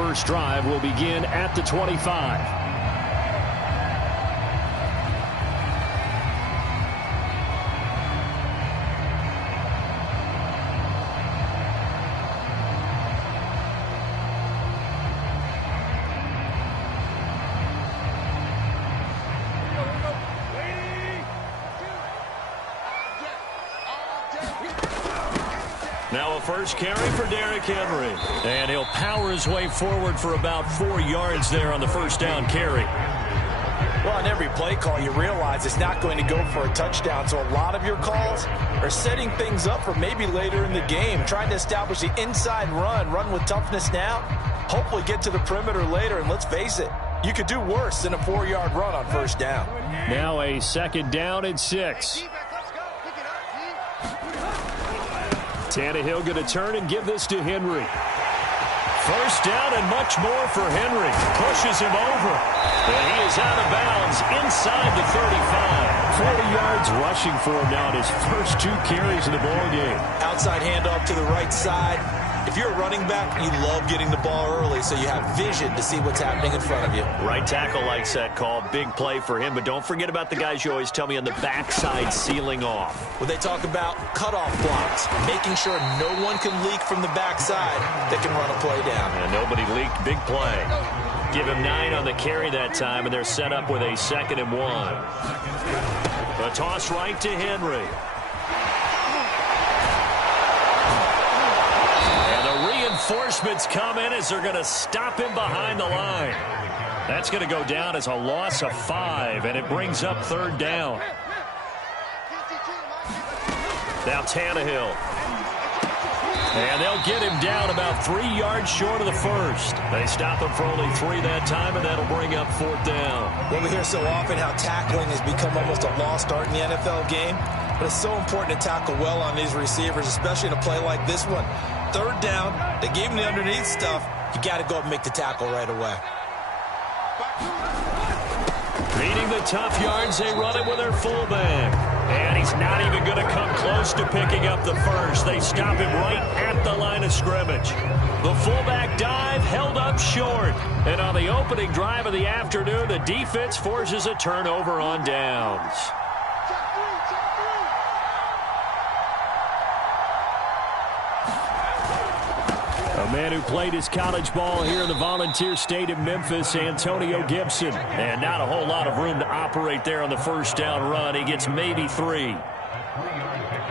first drive will begin at the 25. Now a first carry for Derrick Henry. And he'll power his way forward for about 4 yards there on the first down carry. Well, on every play call, you realize it's not going to go for a touchdown. So a lot of your calls are setting things up for maybe later in the game, trying to establish the inside run with toughness now, hopefully get to the perimeter later. And let's face it, you could do worse than a 4-yard run on first down. Now a second down and 6. Tannehill going to turn and give this to Henry. First down and much more for Henry. Pushes him over. And he is out of bounds inside the 35. 40 yards rushing for him now in his first 2 carries of the ball game. Outside handoff to the right side. If you're a running back, you love getting the ball early so you have vision to see what's happening in front of you. Right tackle likes that call. Big play for him. But don't forget about the guys you always tell me on the backside sealing off. When they talk about cutoff blocks, making sure no one can leak from the backside that can run a play down. And nobody leaked. Big play. Give him 9 on the carry that time, and they're set up with a 2nd and 1. A toss right to Henry. Reinforcements come in as they're going to stop him behind the line. That's going to go down as a loss of 5, and it brings up 3rd down. Now Tannehill. And they'll get him down about 3 yards short of the first. They stop him for only 3 that time, and that'll bring up 4th down. Well, we hear so often how tackling has become almost a lost art in the NFL game. But it's so important to tackle well on these receivers, especially in a play like this one. 3rd down, they gave him the underneath stuff. You got to go and make the tackle right away. Beating the tough yards, they run it with their fullback. And he's not even going to come close to picking up the first. They stop him right at the line of scrimmage. The fullback dive held up short. And on the opening drive of the afternoon, the defense forces a turnover on downs. A man who played his college ball here in the Volunteer State of Memphis, Antonio Gibson. And not a whole lot of room to operate there on the first down run. He gets maybe 3.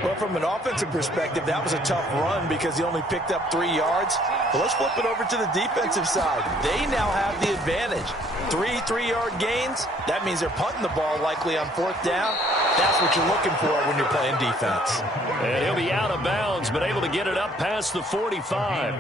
Well, from an offensive perspective, that was a tough run because he only picked up 3 yards. But let's flip it over to the defensive side. They now have the advantage. 3 3-yard gains. That means they're punting the ball likely on 4th down. That's what you're looking for when you're playing defense. And he'll be out of bounds, but able to get it up past the 45.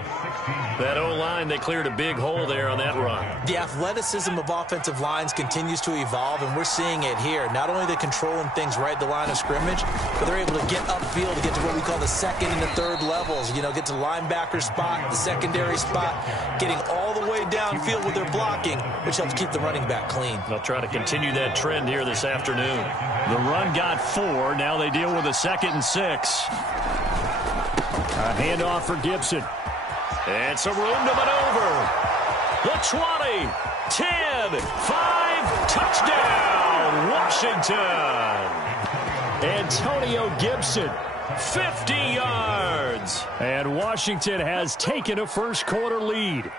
That O-line, they cleared a big hole there on that run. The athleticism of offensive lines continues to evolve, and we're seeing it here. Not only are they controlling things right at the line of scrimmage, but they're able to get upfield to get to what we call the 2nd and the 3rd levels. You know, get to the linebacker spot, the secondary spot, getting all the way downfield with their blocking, which helps keep the running back clean. They'll try to continue that trend here this afternoon. The run got 4. Now they deal with a 2nd and 6. A handoff for Gibson. And some room to maneuver. The 20, 10, 5, touchdown, Washington. Antonio Gibson, 50 yards. And Washington has taken a first quarter lead.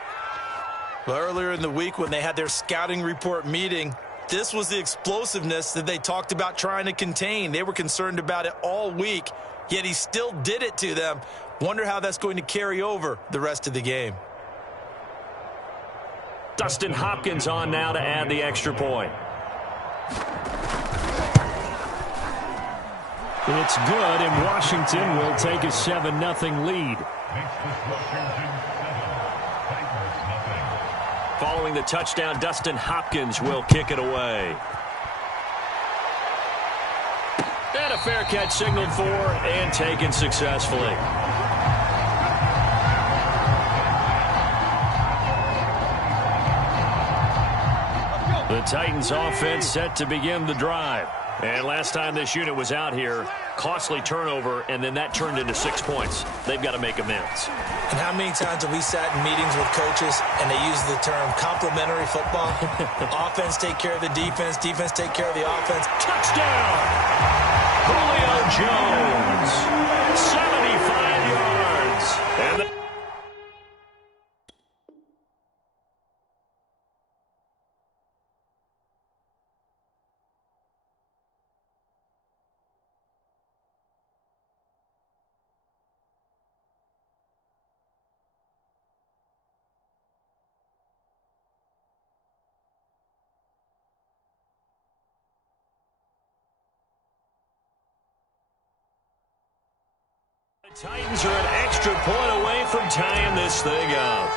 Well, earlier in the week when they had their scouting report meeting, this was the explosiveness that they talked about trying to contain. They were concerned about it all week, yet he still did it to them. Wonder how that's going to carry over the rest of the game. Dustin Hopkins on now to add the extra point. It's good, and Washington will take a 7-0 lead. Following the touchdown, Dustin Hopkins will kick it away. And a fair catch signaled for and taken successfully. The Titans offense set to begin the drive. And last time this unit was out here, costly turnover, and then that turned into 6 points. They've got to make amends. And how many times have we sat in meetings with coaches and they use the term complementary football? Offense take care of the defense, defense take care of the offense. Touchdown! Julio Jones, 75 yards. And the Titans are an extra point away from tying this thing up.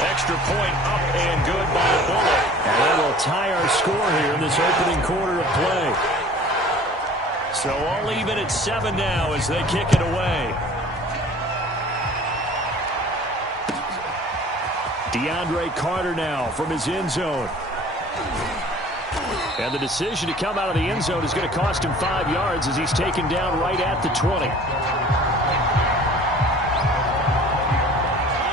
Extra point up and good by Bullock. And that will tie our score here in this opening quarter of play. So all even at 7 now as they kick it away. DeAndre Carter now from his end zone. And the decision to come out of the end zone is going to cost him 5 yards as he's taken down right at the 20.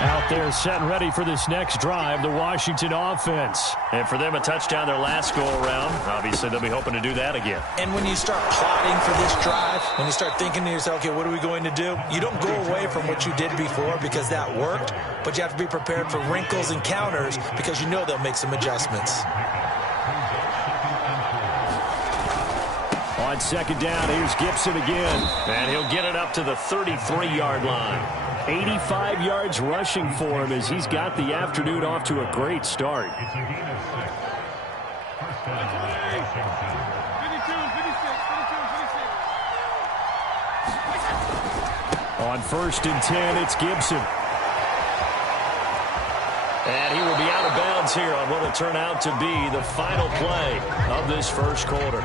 Out there set and ready for this next drive, the Washington offense. And for them, a touchdown their last go-around. Obviously, they'll be hoping to do that again. And when you start plotting for this drive, when you start thinking to yourself, okay, what are we going to do? You don't go away from what you did before because that worked, but you have to be prepared for wrinkles and counters because you know they'll make some adjustments. On second down, here's Gibson again. And he'll get it up to the 33-yard line. 85 yards rushing for him as he's got the afternoon off to a great start. On 1st and 10, it's Gibson. And he will be out of bounds here on what will turn out to be the final play of this first quarter.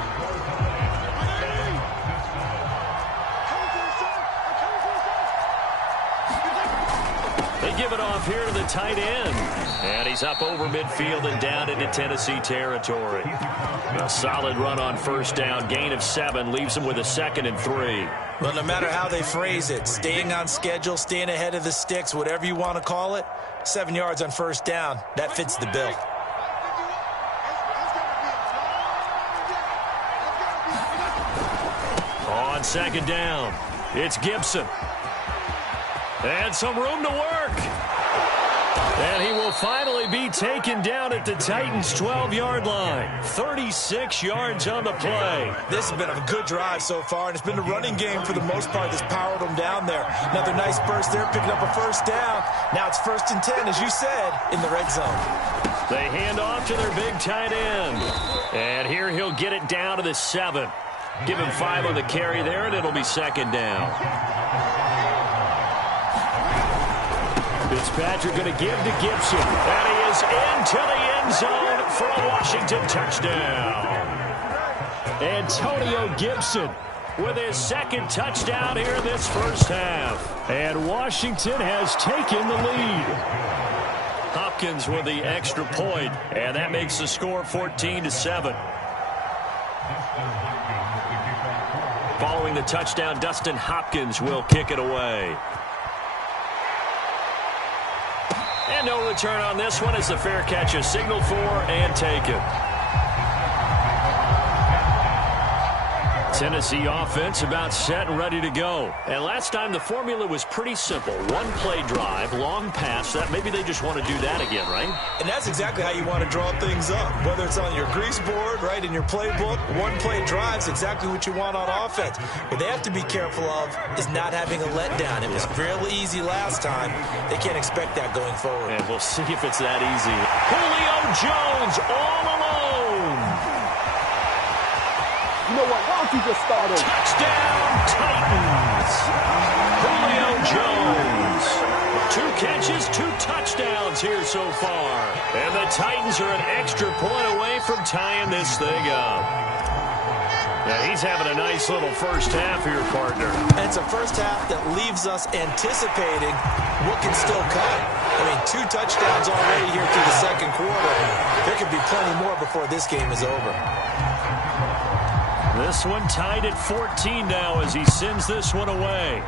They give it off here to the tight end. And he's up over midfield and down into Tennessee territory. A solid run on first down. Gain of 7 leaves him with a 2nd and 3. Well, no matter how they phrase it, staying on schedule, staying ahead of the sticks, whatever you want to call it, 7 yards on first down, that fits the bill. On second down, it's Gibson. And some room to work. And he will finally be taken down at the Titans' 12-yard line. 36 yards on the play. This has been a good drive so far, and it's been the running game for the most part that's powered them down there. Another nice burst there, picking up a first down. Now it's 1st and 10, as you said, in the red zone. They hand off to their big tight end. And here he'll get it down to the 7. Give him 5 on the carry there, and it'll be 2nd down. Fitzpatrick going to give to Gibson. And he is into the end zone for a Washington touchdown. Antonio Gibson with his 2nd touchdown here in this first half. And Washington has taken the lead. Hopkins with the extra point, and that makes the score 14-7. Following the touchdown, Dustin Hopkins will kick it away. And no return on this one as the fair catch is signaled for and taken. Tennessee offense about set and ready to go. And last time the formula was pretty simple. One play drive, long pass. That maybe they just want to do that again, right? And that's exactly how you want to draw things up. Whether it's on your grease board, right, in your playbook, one play drive's exactly what you want on offense. What they have to be careful of is not having a letdown. It was real easy last time. They can't expect that going forward. And we'll see if it's that easy. Julio Jones all alone. You know what? Why don't you just start over? Touchdown, Titans. Julio Jones. 2 catches, 2 touchdowns here so far. And the Titans are an extra point away from tying this thing up. Now, he's having a nice little first half here, partner. And it's a first half that leaves us anticipating what can still come. I mean, 2 touchdowns already here through the second quarter. There could be plenty more before this game is over. This one tied at 14 now as he sends this one away.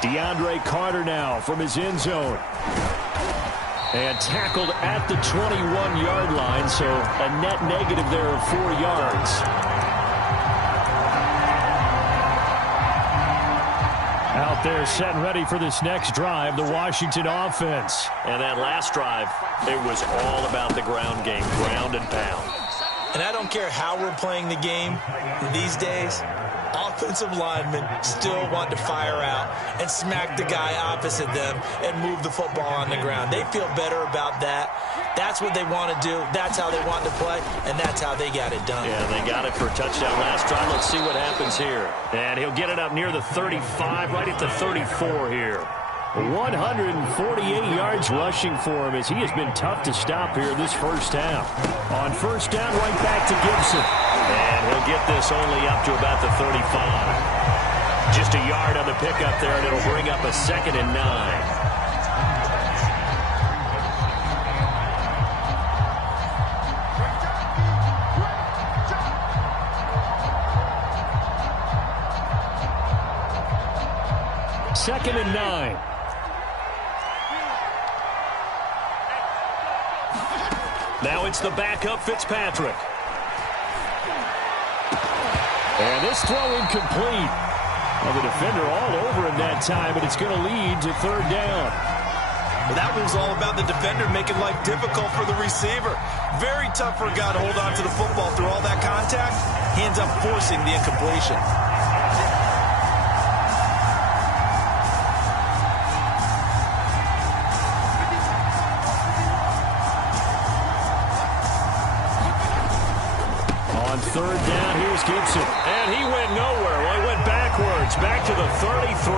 DeAndre Carter now from his end zone. And tackled at the 21-yard line, so a net negative there of 4 yards. Out there set and ready for this next drive, the Washington offense. And that last drive, it was all about the ground game, ground and pound. And I don't care how we're playing the game these days, offensive linemen still want to fire out and smack the guy opposite them and move the football on the ground. They feel better about that. That's what they want to do. That's how they want to play, and that's how they got it done. Yeah, they got it for a touchdown last drive. Let's see what happens here. And he'll get it up near the 35, right at the 34 here. 148 yards rushing for him as he has been tough to stop here this first half. On first down, right back to Gibson. And he'll get this only up to about the 35. Just a yard on the pickup there, and it'll bring up a 2nd and 9. Second and 9. Now it's the backup Fitzpatrick. And this throw incomplete. Well, the defender all over him that time, but it's going to lead to 3rd down. Well, that was all about the defender making life difficult for the receiver. Very tough for a guy to hold on to the football through all that contact. He ends up forcing the incompletion. On 3rd down, here's Gibson. And he went nowhere. Well, he went backwards, back to the 33.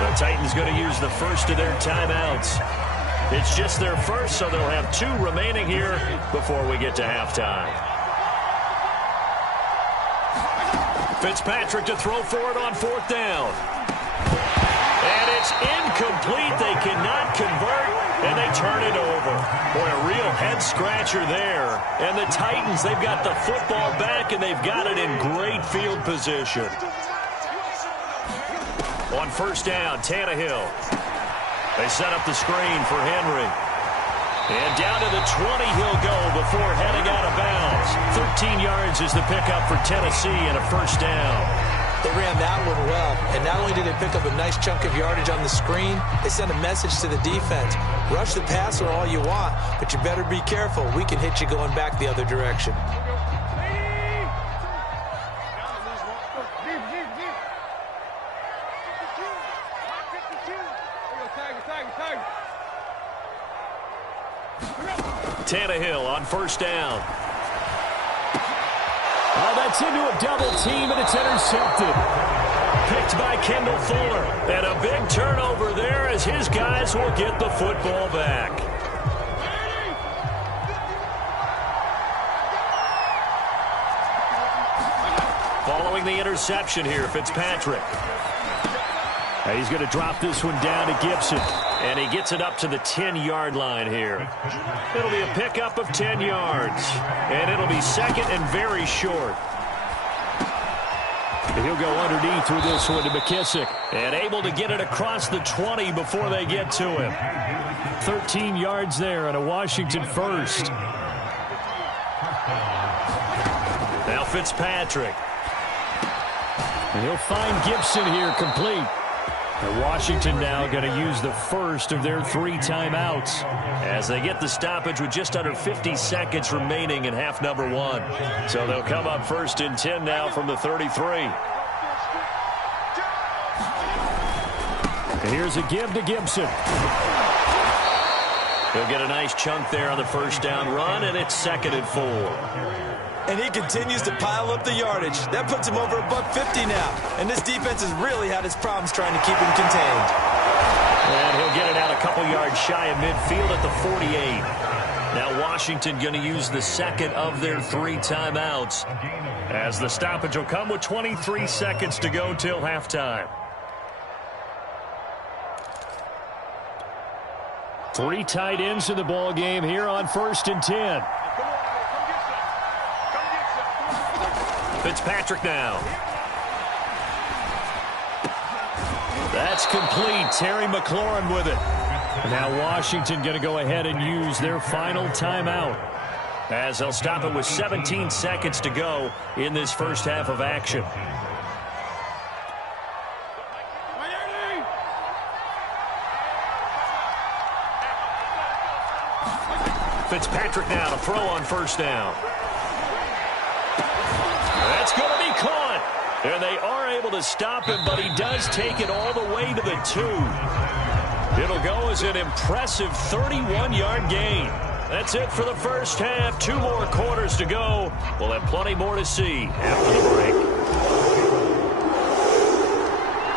The Titans going to use the first of their timeouts. It's just their first, so they'll have 2 remaining here before we get to halftime. Fitzpatrick to throw for it on 4th down. And it's incomplete. They cannot convert, and they turn it over. Boy, a real head-scratcher there. And the Titans, they've got the football back, and they've got it in great field position. On first down, Tannehill. They set up the screen for Henry. And down to the 20 he'll go before heading out of bounds. 13 yards is the pickup for Tennessee and a first down. They ran that one well, and not only did they pick up a nice chunk of yardage on the screen, they sent a message to the defense. Rush the passer all you want, but you better be careful. We can hit you going back the other direction. Tannehill on first down. Oh, that's into a double team, and it's intercepted. Picked by Kendall Fuller. And a big turnover there as his guys will get the football back. Following the interception here, Fitzpatrick. Now he's going to drop this one down to Gibson. And he gets it up to the 10-yard line here. It'll be a pickup of 10 yards. And it'll be 2nd and very short. He'll go underneath with this one to McKissick. And able to get it across the 20 before they get to him. 13 yards there and a Washington first. Now Fitzpatrick. And he'll find Gibson here complete. And Washington now going to use the first of their 3 timeouts as they get the stoppage with just under 50 seconds remaining in half number 1. So they'll come up 1st and 10 now from the 33. And here's a give to Gibson. He'll get a nice chunk there on the first down run, and it's 2nd and 4. And he continues to pile up the yardage. That puts him over $150 now. And this defense has really had its problems trying to keep him contained. And he'll get it out a couple yards shy of midfield at the 48. Now Washington going to use the 2nd of their 3 timeouts as the stoppage will come with 23 seconds to go till halftime. Three tight ends in the ball game here on 1st and 10. Fitzpatrick now. That's complete. Terry McLaurin with it. Now Washington going to go ahead and use their final timeout, as they'll stop it with 17 seconds to go in this first half of action. Fitzpatrick now to throw on 1st down. That's going to be caught. And they are able to stop him, but he does take it all the way to the 2. It'll go as an impressive 31-yard gain. That's it for the first half. 2 more quarters to go. We'll have plenty more to see after the break.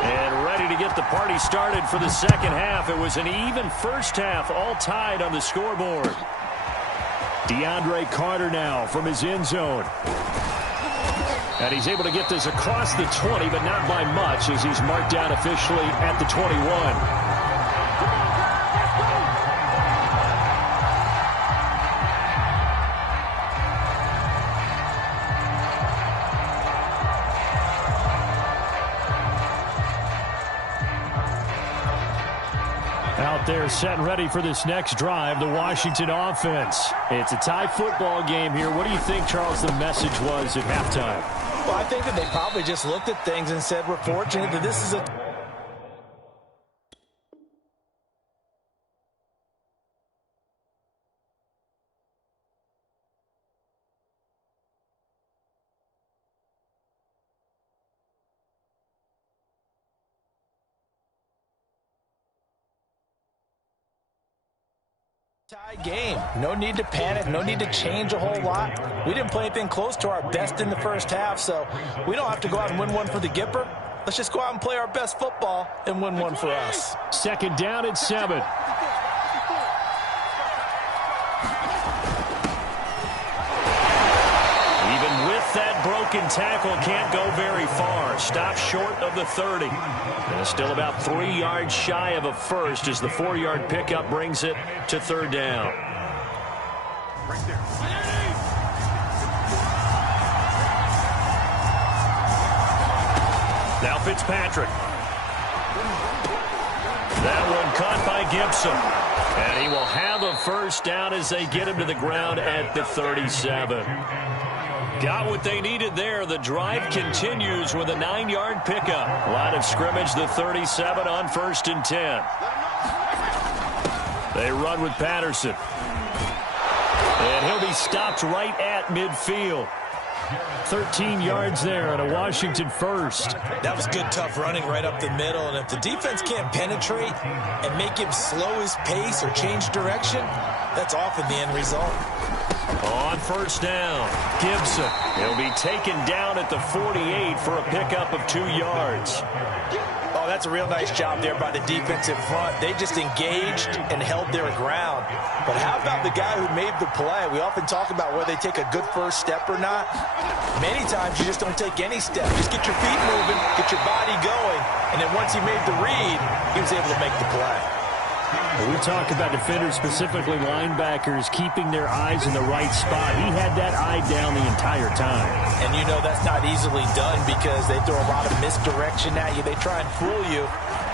And ready to get the party started for the second half. It was an even first half, all tied on the scoreboard. DeAndre Carter now from his end zone. And he's able to get this across the 20, but not by much, as he's marked down officially at the 21. Out there set and ready for this next drive, the Washington offense. It's a tie football game here. What do you think, Charles, the message was at halftime? Well, I think that they probably just looked at things and said, we're fortunate that this is a tie game. No need to panic. No need to change a whole lot. We didn't play anything close to our best in the first half, so we don't have to go out and win one for the Gipper. Let's just go out and play our best football and win one for us. 2nd down and 7. Even with that broken tackle, can't go very far. Stopped short of the 30. And still about 3 yards shy of a first as the 4-yard pickup brings it to 3rd down. Right there. Now Fitzpatrick. That one caught by Gibson. And he will have a first down as they get him to the ground at the 37. Got what they needed there. The drive continues with a 9-yard pickup. Line of scrimmage, the 37 on 1st and 10. They run with Patterson. And he'll be stopped right at midfield. 13 yards there and a Washington first. That was good, tough running right up the middle. And if the defense can't penetrate and make him slow his pace or change direction, that's often the end result. On 1st down, Gibson. He'll be taken down at the 48 for a pickup of 2 yards. Oh, that's a real nice job there by the defensive front. They just engaged and held their ground. But how about the guy who made the play? We often talk about whether they take a good first step or not. Many times you just don't take any step. Just get your feet moving, get your body going, and then once he made the read, he was able to make the play. We talk about defenders, specifically linebackers, keeping their eyes in the right spot. He had that eye down the entire time. And you know that's not easily done because they throw a lot of misdirection at you. They try and fool you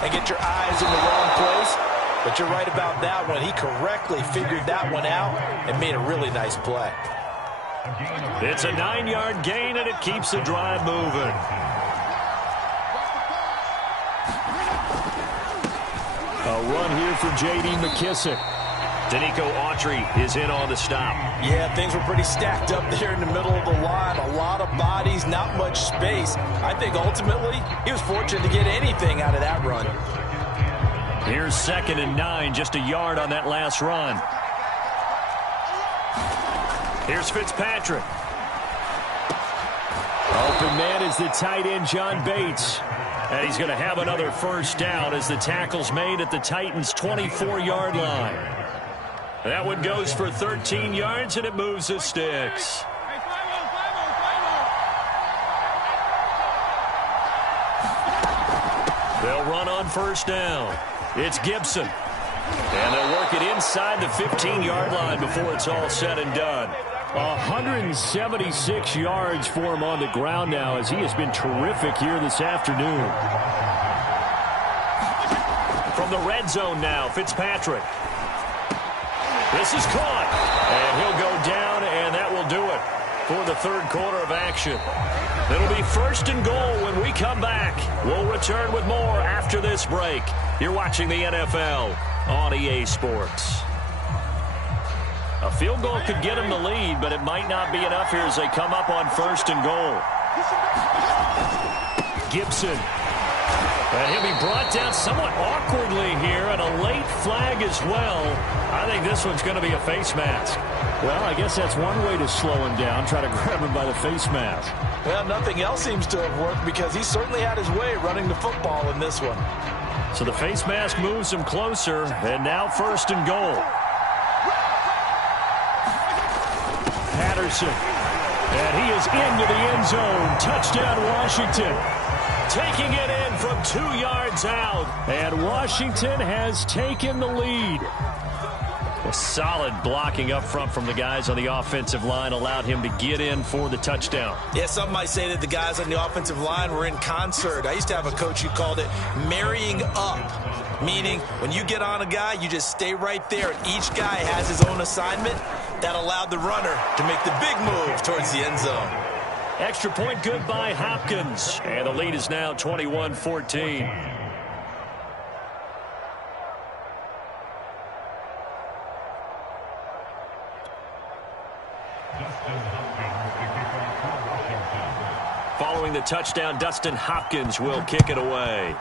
and get your eyes in the wrong place. But you're right about that one. He correctly figured that one out and made a really nice play. It's a 9-yard gain, and it keeps the drive moving. A run here for J.D. McKissick. Danico Autry is in on the stop. Yeah, things were pretty stacked up there in the middle of the line. A lot of bodies, not much space. I think ultimately he was fortunate to get anything out of that run. Here's 2nd and 9, just a yard on that last run. Here's Fitzpatrick. Open man is the tight end, John Bates. And he's going to have another first down as the tackle's made at the Titans' 24-yard line. That one goes for 13 yards, and it moves the sticks. They'll run on 1st down. It's Gibson. And they'll work it inside the 15-yard line before it's all said and done. 176 yards for him on the ground now, as he has been terrific here this afternoon. From the red zone now, Fitzpatrick. This is caught. And he'll go down, and that will do it for the third quarter of action. It'll be 1st and goal when we come back. We'll return with more after this break. You're watching the NFL on EA Sports. A field goal could get him the lead, but it might not be enough here as they come up on 1st and goal. Gibson. And he'll be brought down somewhat awkwardly here, and a late flag as well. I think this one's going to be a face mask. Well, I guess that's one way to slow him down, try to grab him by the face mask. Well, nothing else seems to have worked because he certainly had his way running the football in this one. So the face mask moves him closer, and now 1st and goal. Patterson. And he is into the end zone. Touchdown, Washington. Taking it in from 2 yards out. And Washington has taken the lead. Well, solid blocking up front from the guys on the offensive line allowed him to get in for the touchdown. Yeah, some might say that the guys on the offensive line were in concert. I used to have a coach who called it marrying up, meaning when you get on a guy, you just stay right there. Each guy has his own assignment. That allowed the runner to make the big move towards the end zone. Extra point good by Hopkins. And the lead is now 21-14. Following the touchdown, Dustin Hopkins will kick it away.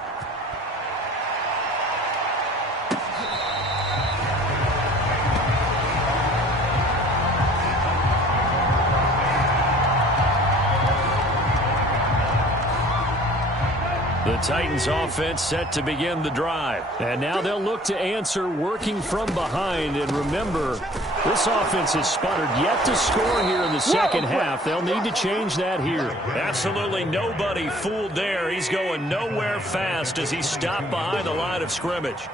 The Titans offense set to begin the drive. And now they'll look to answer working from behind. And remember, this offense has sputtered yet to score here in the second half. They'll need to change that here. Absolutely nobody fooled there. He's going nowhere fast as he stopped behind the line of scrimmage.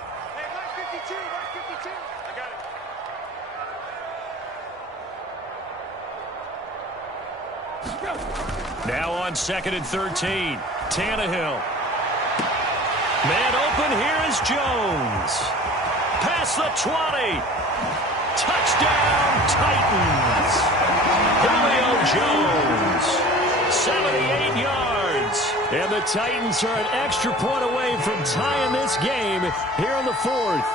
Now on 2nd and 13. Tannehill. Man open, here is Jones. Past the 20. Touchdown, Titans. Julio Jones. 78 yards. And the Titans are an extra point away from tying this game here in the 4th.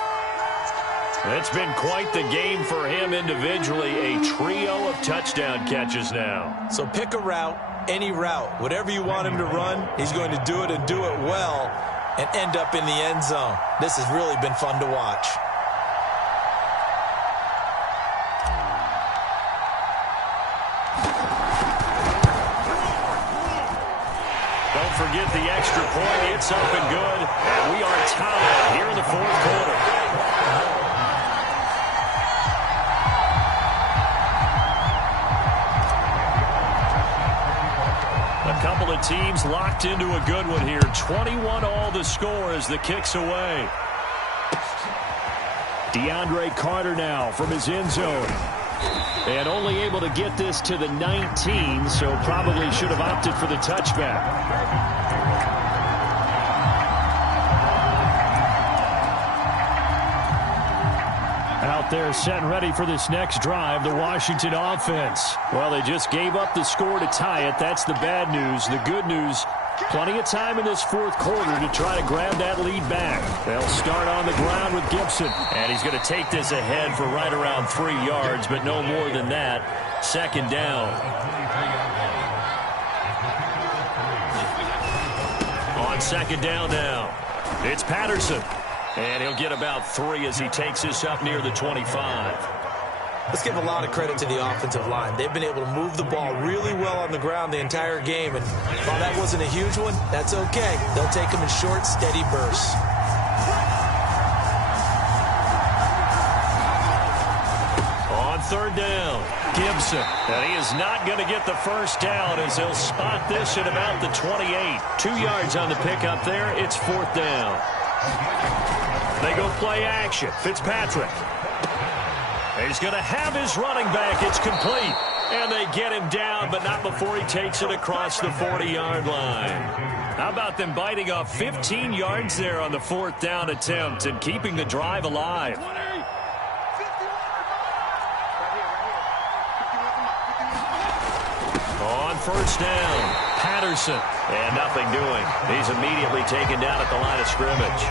It's been quite the game for him individually. A trio of touchdown catches now. So pick a route, any route. Whatever you want him to run, he's going to do it and do it well and end up in the end zone. This has really been fun to watch. Don't forget the extra point. It's up and good. And we are tied here in the 4th quarter. A couple of teams locked into a good one here. 21 all the score as the kick's away. DeAndre Carter now from his end zone. And only able to get this to the 19, so probably should have opted for the touchback. Out there set and ready for this next drive, the Washington offense. Well, they just gave up the score to tie it. That's the bad news. The good news, plenty of time in this 4th quarter to try to grab that lead back. They'll start on the ground with Gibson. And he's going to take this ahead for right around 3 yards, but no more than that. 2nd down. On 2nd down now, it's Patterson. And he'll get about 3 as he takes this up near the 25. Let's give a lot of credit to the offensive line. They've been able to move the ball really well on the ground the entire game. And while that wasn't a huge one, that's okay. They'll take them in short, steady bursts. On 3rd down, Gibson. And he is not going to get the first down as he'll spot this at about the 28. 2 yards on the pickup there. It's 4th down. They go play action. Fitzpatrick. He's going to have his running back. It's complete. And they get him down, but not before he takes it across the 40-yard line. How about them biting off 15 yards there on the 4th down attempt and keeping the drive alive? On 1st down, Patterson. And nothing doing. He's immediately taken down at the line of scrimmage.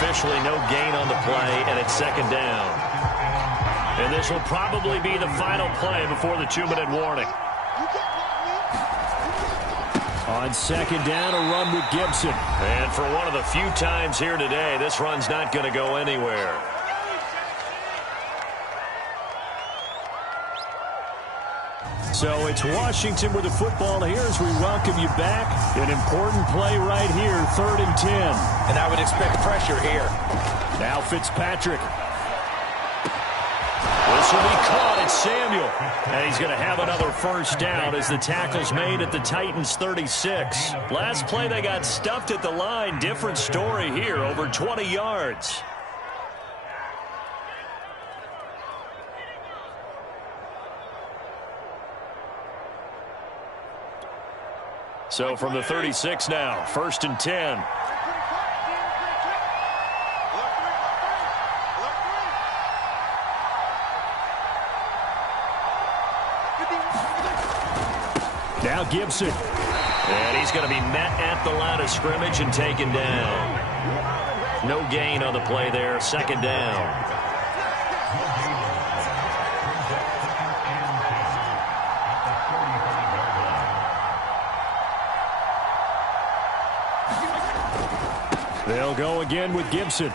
Officially no gain on the play, and it's 2nd down. And this will probably be the final play before the 2-minute warning. On 2nd down, a run with Gibson. And for one of the few times here today, this run's not going to go anywhere. So it's Washington with the football here as we welcome you back. An important play right here, 3rd and 10. And I would expect pressure here. Now Fitzpatrick. This will be caught. It's Samuel. And he's going to have another 1st down as the tackle's made at the Titans' 36. Last play they got stuffed at the line. Different story here, over 20 yards. So from the 36 now, 1st and 10. Now Gibson. And he's going to be met at the line of scrimmage and taken down. No gain on the play there. 2nd down. They'll go again with Gibson.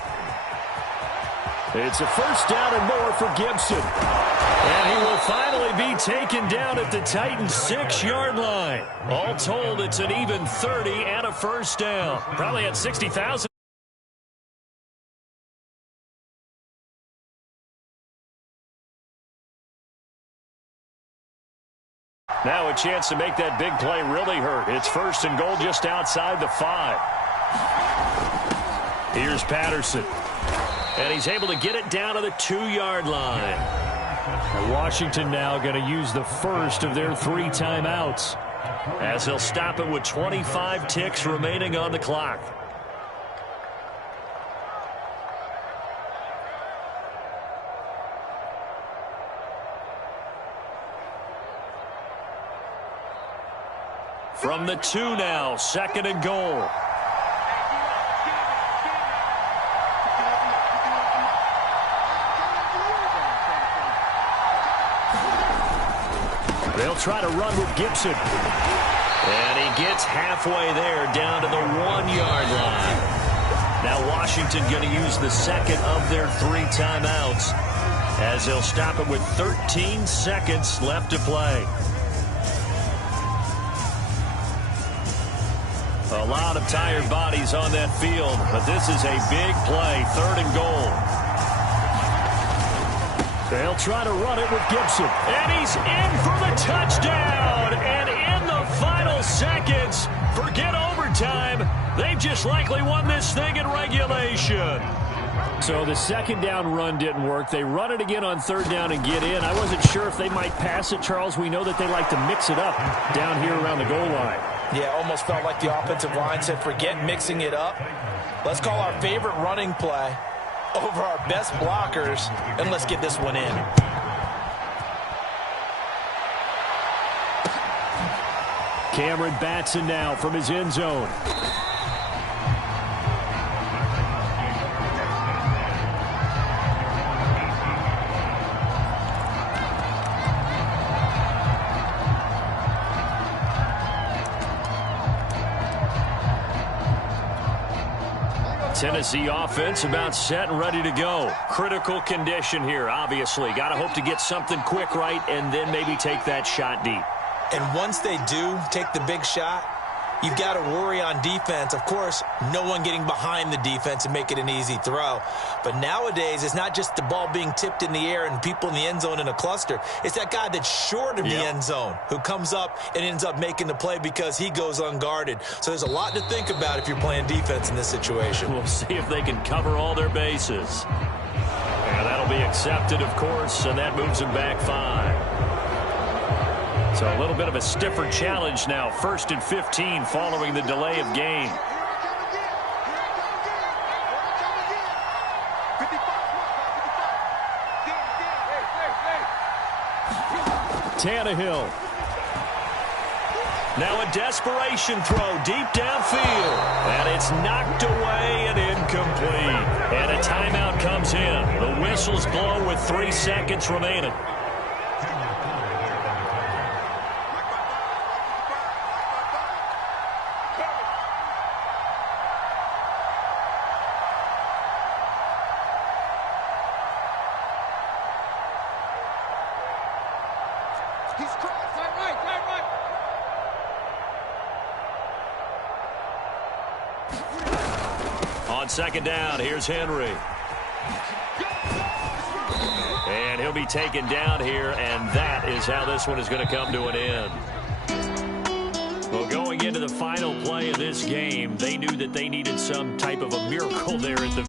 It's a 1st down and more for Gibson. And he will finally be taken down at the Titans' 6-yard line. All told, it's an even 30 and a 1st down. Probably at 60,000. Now a chance to make that big play really hurt. It's 1st and goal just outside the 5. Here's Patterson. And he's able to get it down to the 2-yard line. And Washington now going to use the first of their 3 timeouts, as he'll stop it with 25 ticks remaining on the clock. From the 2 now, 2nd and goal. They'll try to run with Gibson. And he gets halfway there, down to the 1-yard line. Now Washington going to use the 2nd of their 3 timeouts, as they'll stop it with 13 seconds left to play. A lot of tired bodies on that field, but this is a big play, 3rd and goal. They'll try to run it with Gibson. And he's in for the touchdown. And in the final seconds, forget overtime. They've just likely won this thing in regulation. So the 2nd down run didn't work. They run it again on 3rd down and get in. I wasn't sure if they might pass it, Charles. We know that they like to mix it up down here around the goal line. Yeah, almost felt like the offensive line said, forget mixing it up. Let's call our favorite running play over our best blockers, and let's get this one in. Cameron Batson now from his end zone. Tennessee offense about set and ready to go. Critical condition here, obviously. Got to hope to get something quick right and then maybe take that shot deep. And once they do take the big shot, you've got to worry on defense. Of course, no one getting behind the defense and make it an easy throw. But nowadays, it's not just the ball being tipped in the air and people in the end zone in a cluster. It's that guy that's short of the end zone who comes up and ends up making the play because he goes unguarded. So there's a lot to think about if you're playing defense in this situation. We'll see if they can cover all their bases. And that'll be accepted, of course, and that moves him back 5. So a little bit of a stiffer challenge now. 1st and 15 following the delay of game. Tannehill. Now a desperation throw deep downfield. And it's knocked away and incomplete. And a timeout comes in. The whistles blow with 3 seconds remaining. On 2nd down, here's Henry. And he'll be taken down here, and that is how this one is going to come to an end. Well, going into the final play of this game, they knew that they needed some type of a miracle there at the